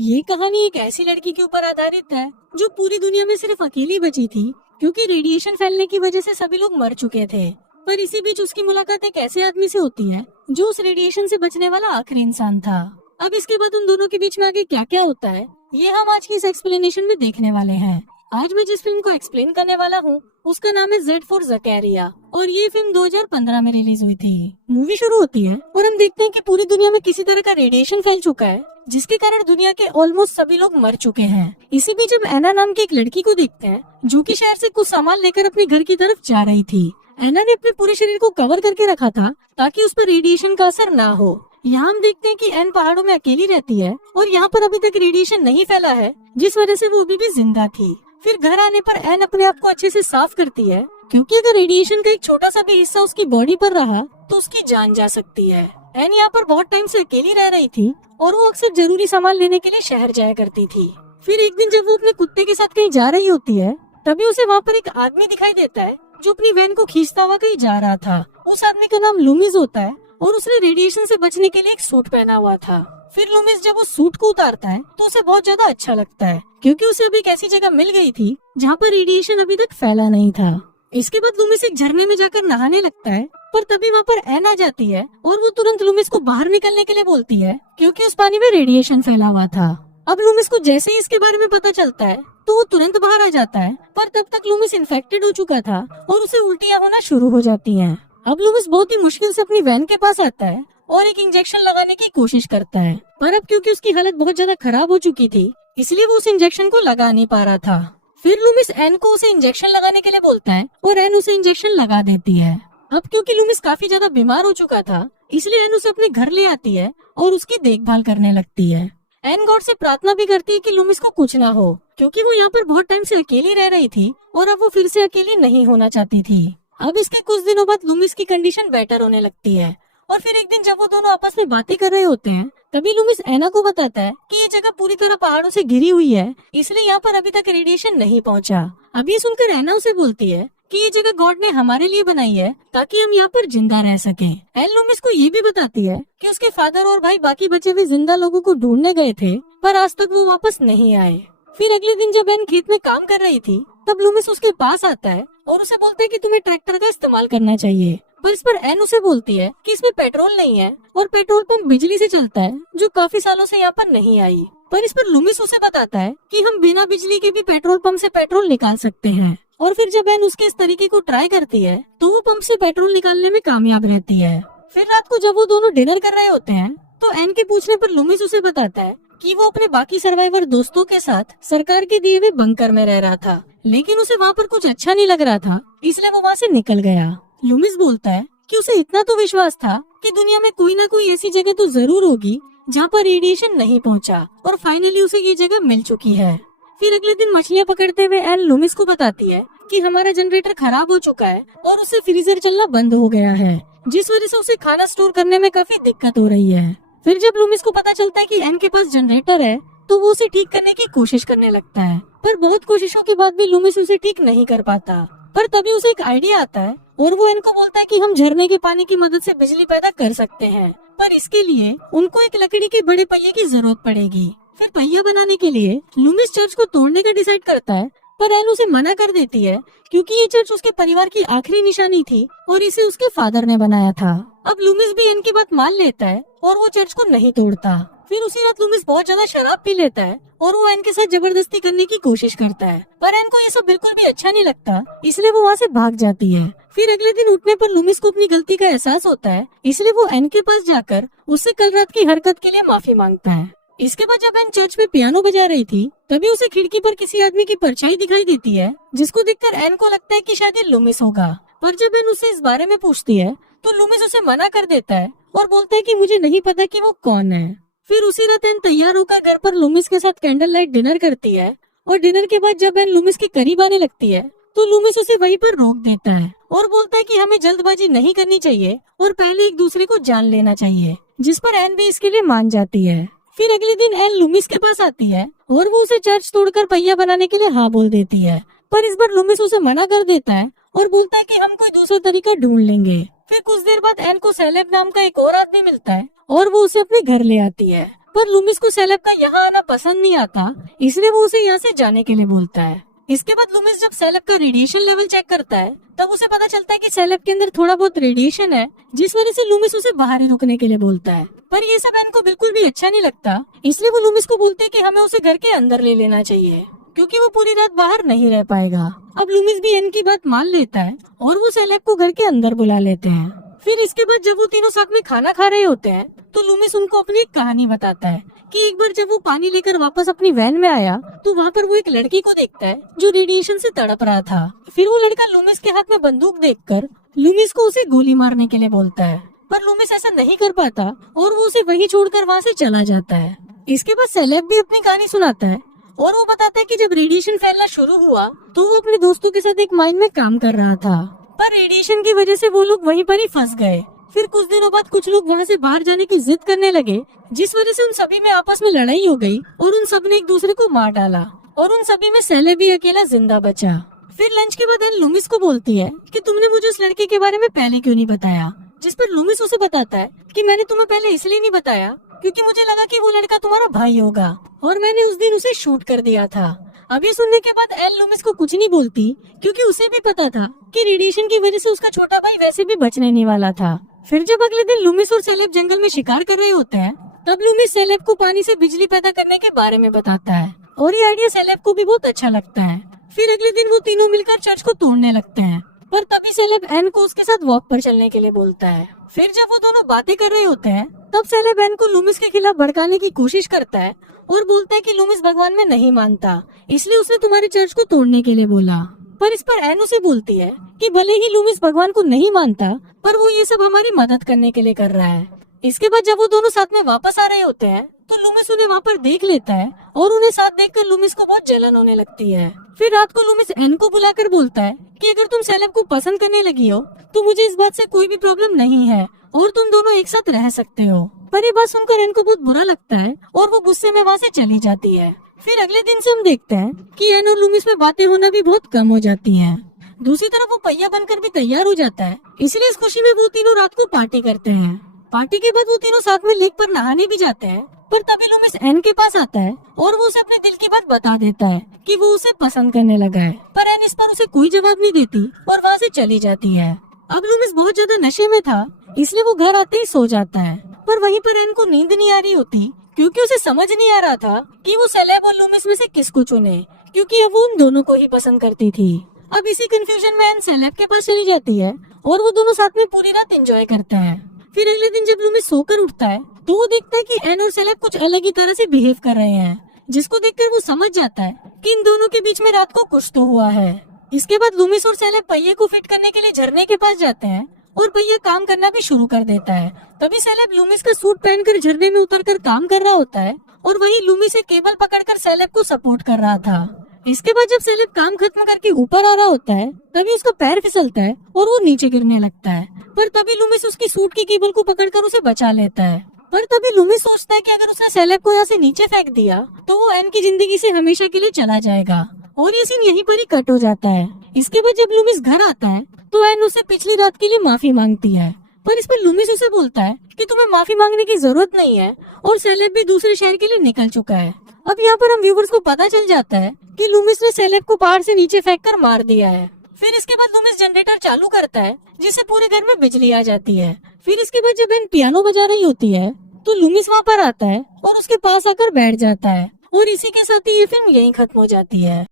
ये कहानी एक ऐसी लड़की के ऊपर आधारित है जो पूरी दुनिया में सिर्फ अकेली बची थी क्योंकि रेडिएशन फैलने की वजह से सभी लोग मर चुके थे। पर इसी बीच उसकी मुलाकात एक ऐसे आदमी से होती है जो उस रेडिएशन से बचने वाला आखिरी इंसान था। अब इसके बाद उन दोनों के बीच में आगे क्या क्या होता है ये हम आज की इस एक्सप्लेनेशन में देखने वाले हैं। आज मैं जिस फिल्म को एक्सप्लेन करने वाला हूँ उसका नाम है Z for Zakaria और ये फिल्म 2015 में रिलीज हुई थी। मूवी शुरू होती है और हम देखते हैं कि पूरी दुनिया में किसी तरह का रेडिएशन फैल चुका है जिसके कारण दुनिया के ऑलमोस्ट सभी लोग मर चुके हैं। इसी बीच हम एना नाम की एक लड़की को देखते हैं जो कि शहर से कुछ सामान लेकर अपने घर की तरफ जा रही थी। एना ने अपने पूरे शरीर को कवर करके रखा था ताकि उस पर रेडिएशन का असर ना हो। यहाँ हम देखते हैं कि एन पहाड़ों में अकेली रहती है और यहाँ पर अभी तक रेडिएशन नहीं फैला है जिस वजह से वो अभी भी जिंदा थी। फिर घर आने पर एन अपने आप को अच्छे से साफ करती है क्योंकि अगर रेडिएशन का एक छोटा सा भी हिस्सा उसकी बॉडी पर रहा तो उसकी जान जा सकती है। एन यहाँ पर बहुत टाइम से अकेली रह रही थी और वो अक्सर जरूरी सामान लेने के लिए शहर जाया करती थी। फिर एक दिन जब वो अपने कुत्ते के साथ कहीं जा रही होती है तभी उसे वहाँ पर एक आदमी दिखाई देता है जो अपनी वैन को खींचता हुआ कहीं जा रहा था। उस आदमी का नाम लूमिस होता है और उसने रेडिएशन से बचने के लिए एक सूट पहना हुआ था। फिर लूमिस जब उस सूट को उतारता है तो उसे बहुत ज्यादा अच्छा लगता है क्योंकि उसे अभी एक ऐसी जगह मिल गई थी जहाँ पर रेडिएशन अभी तक फैला नहीं था। इसके बाद लूमिस एक झरने में जाकर नहाने लगता है पर तभी वहाँ पर एन आ जाती है और वो तुरंत लूमिस को बाहर निकलने के लिए बोलती है क्योंकि उस पानी में रेडिएशन फैला हुआ था। अब लूमिस को जैसे ही इसके बारे में पता चलता है तो वो तुरंत बाहर आ जाता है पर तब तक लूमिस इन्फेक्टेड हो चुका था और उसे उल्टियाँ होना शुरू हो जाती हैं। अब लूमिस बहुत ही मुश्किल से अपनी वैन के पास आता है और एक इंजेक्शन लगाने की कोशिश करता है पर अब क्योंकि उसकी हालत बहुत ज्यादा खराब हो चुकी थी इसलिए वो उस इंजेक्शन को लगा नहीं पा रहा था। फिर लूमिस एन को उसे इंजेक्शन लगाने के लिए बोलता है और एन उसे इंजेक्शन लगा देती है। अब क्योंकि लूमिस काफी ज्यादा बीमार हो चुका था इसलिए एन उसे अपने घर ले आती है और उसकी देखभाल करने लगती है। एन गॉड से प्रार्थना भी करती है कि लूमिस को कुछ ना हो क्योंकि वो यहाँ पर बहुत टाइम से अकेली रह रही थी और अब वो फिर से अकेली नहीं होना चाहती थी। अब इसके कुछ दिनों बाद लूमिस की कंडीशन बेटर होने लगती है और फिर एक दिन जब वो दोनों आपस में बातें कर रहे होते हैं तभी लूमिस एना को बताता है कि ये जगह पूरी तरह पहाड़ों से घिरी हुई है इसलिए यहाँ पर अभी तक रेडिएशन नहीं पहुँचा। अब ये सुनकर एना उसे बोलती है कि ये जगह गॉड ने हमारे लिए बनाई है ताकि हम यहाँ पर जिंदा रह सकें। एन लूमिस को ये भी बताती है कि उसके फादर और भाई बाकी बचे हुए जिंदा लोगों को ढूंढने गए थे पर आज तक वो वापस नहीं आए। फिर अगले दिन जब एन खेत में काम कर रही थी तब लूमिस उसके पास आता है और उसे बोलता है कि तुम्हें ट्रैक्टर का इस्तेमाल करना चाहिए पर इस पर एन उसे बोलती है कि इसमें पेट्रोल नहीं है और पेट्रोल पंप बिजली से चलता है जो काफी सालों से यहाँ पर नहीं आई। पर इस पर लूमिस उसे बताता है कि हम बिना बिजली के भी पेट्रोल पंप से पेट्रोल निकाल सकते हैं और फिर जब एन उसके इस तरीके को ट्राई करती है तो वो पंप से पेट्रोल निकालने में कामयाब रहती है। फिर रात को जब वो दोनों डिनर कर रहे होते हैं तो एन के पूछने पर लूमिस उसे बताता है कि वो अपने बाकी सर्वाइवर दोस्तों के साथ सरकार के दिए हुए बंकर में रह रहा था लेकिन उसे वहाँ पर कुछ अच्छा नहीं लग रहा था इसलिए वो वहाँ से निकल गया। लूमिस बोलता है कि उसे इतना तो विश्वास था कि दुनिया में कोई ना कोई ऐसी जगह तो जरूर होगी जहाँ पर रेडिएशन नहीं पहुँचा और फाइनली उसे ये जगह मिल चुकी है। फिर अगले दिन मछलियाँ पकड़ते हुए एन लूमिस को बताती है कि हमारा जनरेटर खराब हो चुका है और उसे फ्रीजर चलना बंद हो गया है जिस वजह से उसे खाना स्टोर करने में काफी दिक्कत हो रही है। फिर जब लूमिस को पता चलता है कि एन के पास जनरेटर है तो वो उसे ठीक करने की कोशिश करने लगता है पर बहुत कोशिशों के बाद भी लूमिस उसे ठीक नहीं कर पाता। पर तभी उसे एक आइडिया आता है और वो एन को बोलता है कि हम झरने के पानी की मदद से बिजली पैदा कर सकते हैं पर इसके लिए उनको एक लकड़ी के बड़े पहिए की जरूरत पड़ेगी। फिर पहिया बनाने के लिए लूमिस चर्च को तोड़ने का डिसाइड करता है पर एन उसे मना कर देती है क्योंकि ये चर्च उसके परिवार की आखिरी निशानी थी और इसे उसके फादर ने बनाया था। अब लूमिस भी एन की बात मान लेता है और वो चर्च को नहीं तोड़ता। फिर उसी रात लूमिस बहुत ज्यादा शराब पी लेता है और वो एन के साथ जबरदस्ती करने की कोशिश करता है पर एन को ये सब बिल्कुल भी अच्छा नहीं लगता इसलिए वो वहाँ से भाग जाती है। फिर अगले दिन उठने पर लूमिस को अपनी गलती का एहसास होता है इसलिए वो एन के पास जाकर उससे कल रात की हरकत के लिए माफी मांगता है। इसके बाद जब एन चर्च में पियानो बजा रही थी तभी उसे खिड़की पर किसी आदमी की परछाई दिखाई देती है जिसको देखकर एन को लगता है कि शायद ये लूमिस होगा। पर जब एन उससे इस बारे में पूछती है तो लूमिस उसे मना कर देता है और बोलता है कि मुझे नहीं पता कि वो कौन है। फिर उसी रात एन तैयार होकर घर पर लूमिस के साथ कैंडल लाइट डिनर करती है और डिनर के बाद जब एन लूमिस के करीब आने लगती है तो लूमिस उसे वहीं पर रोक देता है और बोलता है कि हमें जल्दबाजी नहीं करनी चाहिए और पहले एक दूसरे को जान लेना चाहिए जिस पर एन भी इसके लिए मान जाती है। फिर अगले दिन एन लूमिस के पास आती है और वो उसे चर्च तोड़कर पहिया बनाने के लिए हाँ बोल देती है पर इस बार लूमिस उसे मना कर देता है और बोलता है कि हम कोई दूसरा तरीका ढूंढ लेंगे। फिर कुछ देर बाद एन को सेलेब नाम का एक और आदमी मिलता है और वो उसे अपने घर ले आती है। पर लूमिस को सेलेब का यहाँ आना पसंद नहीं आता, इसलिए वो उसे यहाँ से जाने के लिए बोलता है। इसके बाद लूमिस जब सेलेब का रेडिएशन लेवल चेक करता है तब उसे पता चलता है कि सेलेब के अंदर थोड़ा बहुत रेडिएशन है, जिस वजह से लूमिस उसे बाहर ही रुकने के लिए बोलता है। पर ये सब एन को बिल्कुल भी अच्छा नहीं लगता, इसलिए वो लूमिस को बोलते हैं कि हमें उसे घर के अंदर ले लेना चाहिए, क्योंकि वो पूरी रात बाहर नहीं रह पाएगा। अब लूमिस भी एन की बात मान लेता है और वो सेलेब को घर के अंदर बुला लेते हैं। फिर इसके बाद जब वो तीनों साथ में खाना खा रहे होते हैं तो लूमिस उनको अपनी एक कहानी बताता है कि एक बार जब वो पानी लेकर वापस अपनी वैन में आया तो वहाँ पर वो एक लड़की को देखता है जो रेडिएशन से तड़प रहा था। फिर वो लड़का लूमिस के हाथ में बंदूक देखकर लूमिस को उसे गोली मारने के लिए बोलता है, पर लूमिस ऐसा नहीं कर पाता और वो उसे वहीं छोड़कर वहाँ से चला जाता है। इसके बाद सेलेब भी अपनी कहानी सुनाता है और वो बताता है कि जब रेडिएशन फैलना शुरू हुआ तो वो अपने दोस्तों के साथ एक माइन में काम कर रहा था, पर रेडिएशन की वजह से वो लोग वहीं पर ही फंस गए। फिर कुछ दिनों बाद कुछ लोग वहाँ से बाहर जाने की जिद करने लगे, जिस वजह से उन सभी में आपस में लड़ाई हो गई और उन सब ने एक दूसरे को मार डाला और उन सभी में सेलेब भी अकेला जिंदा बचा। फिर लंच के बाद एन लूमिस को बोलती है कि तुमने मुझे उस लड़के के बारे में पहले क्यों नहीं बताया, जिस पर लूमिस उसे बताता है कि मैंने तुम्हें पहले इसलिए नहीं बताया क्योंकि मुझे लगा कि वो लड़का तुम्हारा भाई होगा और मैंने उस दिन उसे शूट कर दिया था। अब ये सुनने के बाद एन लूमिस को कुछ नहीं बोलती, क्योंकि उसे भी पता था कि रेडिएशन की वजह से उसका छोटा भाई वैसे भी बचने नहीं वाला था। फिर जब अगले दिन लूमिस और सेलेब जंगल में शिकार कर रहे होते हैं तब लूमिस सेलेब को पानी से बिजली पैदा करने के बारे में बताता है और ये आइडिया सेलेब को भी बहुत अच्छा लगता है। फिर अगले दिन वो तीनों मिलकर चर्च को तोड़ने लगते हैं, पर तभी सेलेब एन को उसके साथ वॉक पर चलने के लिए बोलता है। फिर जब वो दोनों बातें कर रहे होते हैं तब सेलेब एन को लूमिस के खिलाफ भड़काने की कोशिश करता है और बोलता है कि लूमिस भगवान में नहीं मानता, इसलिए उसने तुम्हारे चर्च को तोड़ने के लिए बोला। पर इस पर एन उसे बोलती है कि भले ही लूमिस भगवान को नहीं मानता पर वो ये सब हमारी मदद करने के लिए कर रहा है। इसके बाद जब वो दोनों साथ में वापस आ रहे होते हैं तो लूमिस उन्हें वहाँ पर देख लेता है और उन्हें साथ देखकर लूमिस को बहुत जलन होने लगती है। फिर रात को लूमिस एन को बुलाकर बोलता है कि अगर तुम सेलेब को पसंद करने लगी हो तो मुझे इस बात से कोई भी प्रॉब्लम नहीं है और तुम दोनों एक साथ रह सकते हो। पर ये बात सुनकर एन को बहुत बुरा लगता है और वो गुस्से में वहाँ से चली जाती है। फिर अगले दिन से हम देखते हैं कि एन और लूमिस में बातें होना भी बहुत कम हो जाती हैं। दूसरी तरफ वो पहिया बनकर भी तैयार हो जाता है, इसलिए इस खुशी में वो तीनों रात को पार्टी करते हैं। पार्टी के बाद वो तीनों साथ में लेक पर नहाने भी जाते हैं, पर तभी लूमिस एन के पास आता है और वो उसे अपने दिल की बात बता देता है कि वो उसे पसंद करने लगा है। पर एन इस पर उसे कोई जवाब नहीं देती और वहाँ से चली जाती है। अब लूमिस बहुत ज्यादा नशे में था, इसलिए वो घर आते ही सो जाता है, पर वहीं पर एन को नींद नहीं आ रही होती, क्योंकि उसे समझ नहीं आ रहा था कि वो सेलेब और लूमिस में से किसको चुने, क्योंकि अब वो उन दोनों को ही पसंद करती थी। अब इसी कंफ्यूजन में एन सेलेब के पास चली जाती है और वो दोनों साथ में पूरी रात एंजॉय करते हैं। फिर अगले दिन जब लूमिस सोकर उठता है तो वो देखता है कि एन और सेलेब कुछ अलग ही तरह से बिहेव कर रहे हैं, जिसको देखकर वो समझ जाता है कि इन दोनों के बीच में रात को कुछ तो हुआ है। इसके बाद लूमिस और सेलेब पहिए को फिट करने के लिए झरने के पास जाते हैं और पहिया काम करना भी शुरू कर देता है। तभी सेलेब लूमिस का सूट पहनकर झरने में उतरकर काम कर रहा होता है और वही लूमिस एक केबल पकड़कर सेलेब को सपोर्ट कर रहा था। इसके बाद जब सेलेब काम खत्म करके ऊपर आ रहा होता है तभी उसका पैर फिसलता है और वो नीचे गिरने लगता है, पर तभी लूमिस उसकी सूट की केबल को पकड़कर उसे बचा लेता है। पर तभी लूमिस सोचता है कि अगर उसने सेलेब को यहाँ से नीचे फेंक दिया तो वो एन की जिंदगी से हमेशा के लिए चला जाएगा और ये सीन यहीं पर ही कट हो जाता है। इसके बाद जब लूमिस घर आता है तो एन उसे पिछली रात के लिए माफी मांगती है, पर इस पर लूमिस उसे बोलता है कि तुम्हें माफी मांगने की जरूरत नहीं है और सेलेब भी दूसरे शहर के लिए निकल चुका है। अब यहाँ पर हम व्यूवर्स को पता चल जाता है कि लूमिस ने सेलेब को पहाड़ से नीचे फेंककर मार दिया है। फिर इसके बाद लूमिस जनरेटर चालू करता है जिससे पूरे घर में बिजली आ जाती है। फिर इसके बाद जब एन पियानो बजा रही होती है तो लूमिस वहाँ पर आता है और उसके पास आकर बैठ जाता है और इसी के साथ ही ये फिल्म यहीं खत्म हो जाती है।